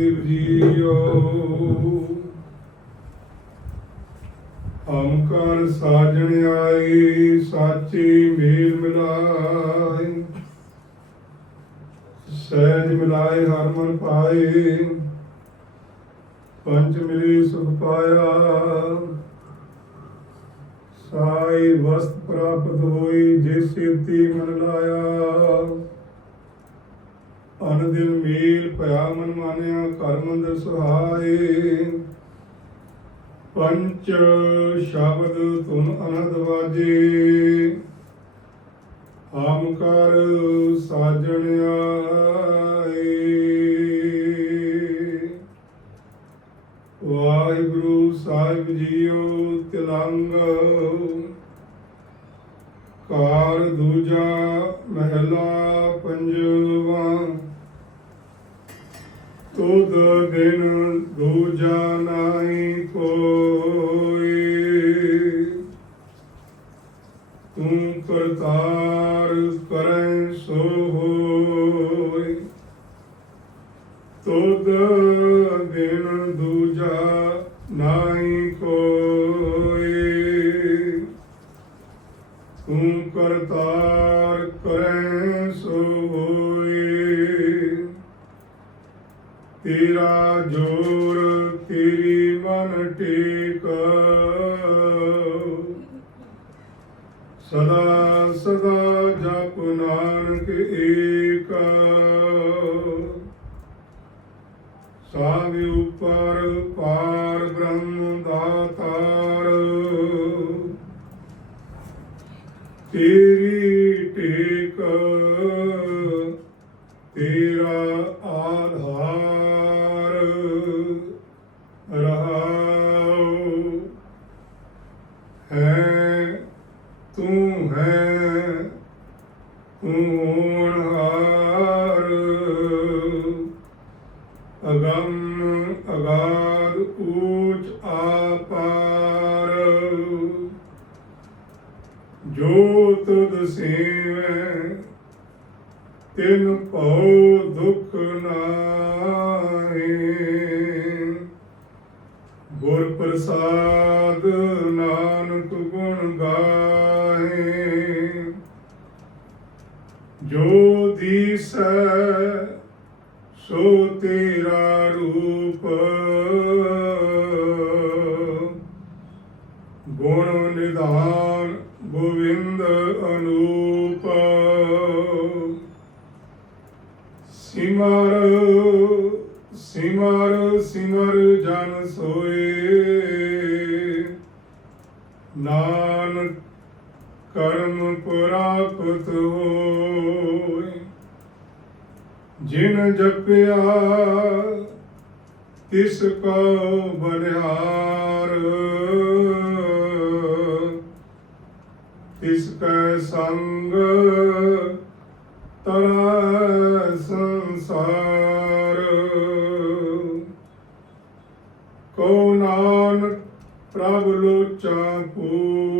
JIO ਹਮਕਾਰ ਸਾਜਣ ਆਏ, ਸਾਚੀ ਸਹਿਜ ਮਿਲਾਏ, ਹਰ ਪਾਏ। ਪੰਜ ਮਿਲੇ ਸੁਖ ਪਾਇਆ। ਸਾਈ ਵਸਤ ਪ੍ਰਾਪਤ ਹੋਈ ਜੇ ਸੇਤੀ ਮਨ ਲਾਇਆ। ਅਨ ਦਿਨ ਮੇਲ ਭਇਆ ਮਨ ਮਾਨਿਆ ਘਰ ਮੰਦਰ ਸੁਹਾਏ। ਪੰਚ ਸ਼ਬਦ ਤੁਨ ਅਨੰਦ ਵਾਜੇ। ਆਮ ਕਰ ਸਾਜਣ ਆਏ। ਵਾਹਿਗੁਰੂ ਸਾਹਿਬ ਜੀਓ ਤਿਲੰਗ। ਕਾਰ ਦੂਜਾ ਮਹਿਲਾ ਪੰਜਵਾ। ਤੁਧ ਬਿਨ ਦੂਜਾ ਨਾਹੀ ਕੋਈ। ਤੂੰ ਕਰਤਾਰ ਕਰੈ ਸੋ ਹੋਇ। ਤੁਧ ਬਿਨ ਦੂਜਾ ਨਾਹੀ ਕੋਈ। ਤੂੰ ਕਰਤਾਰ ਕਰੈ ਸੋ ਹੋਇ। ਤੇਰਾ ਜੋਰ ਤੇਰੀ ਮਨ ਟੇਕ। ਸਦਾ ਸਦਾ ਜਪ ਨਾਨਕ ਏਕ। ਸਾਭ ਉਪਰ ਪਾਰ ਬ੍ਰਹਮ ਦਾਤਾਰ। ਤੇਰੀ ਟੇਕ, ਤੇਰਾ ਹੈ, ਤੂੰ ਹੈ, ਤੂੰ ਹੋਣਹਾਰ ਅਗੰਮ ਅਗਾਰ ਊਚ ਆਪਾਰ। ਜੋ ਤੁਧ ਸੇਵੈ, ਤਿਨ ਭਉ ਦੁਖ ਨਾਹੀ। ਗੁਰ ਪ੍ਰਸਾਦ ਜੋ ਦੀਸੈ, ਸੋ ਤੇਰਾ ਰੂਪ। ਗੁਣ ਨਿਧਾਨ ਗੋਵਿੰਦ ਅਨੂਪ। ਸਿਮਰ ਸਿਮਰ ਸਿਮਰ ਜਨ ਸੋਏ। ਨਾਨਕ ਕਰਮ ਪ੍ਰਾਪਤ ਹੋਏ। ਜਿਨ ਜਪਿਆ, ਤਿਸ ਕੋ ਬਲਿਹਾਰ। ਤਿਸ ਕੈ ਸੰਗ ਤਰੈ ਸੰਸਾਰ। ਕੋ ਨਾਨਕ ਪ੍ਰਭ ਲੋਚਾ ਪੂਰ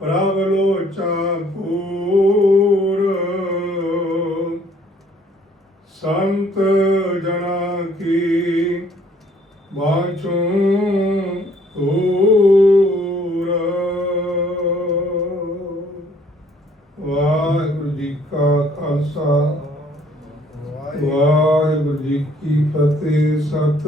ਪ੍ਰਭ ਲੋਚਾ ਪੂਰ ਸੰਤ ਜਨਾ ਕੀ ਬਾਛੂ ਪੂਰ ਵਾਹਿਗੁਰੂ ਜੀ ਕਾ ਖਾਲਸਾ। ਵਾਹਿਗੁਰੂ ਜੀ ਕੀ ਫਤਿਹ, ਸਤ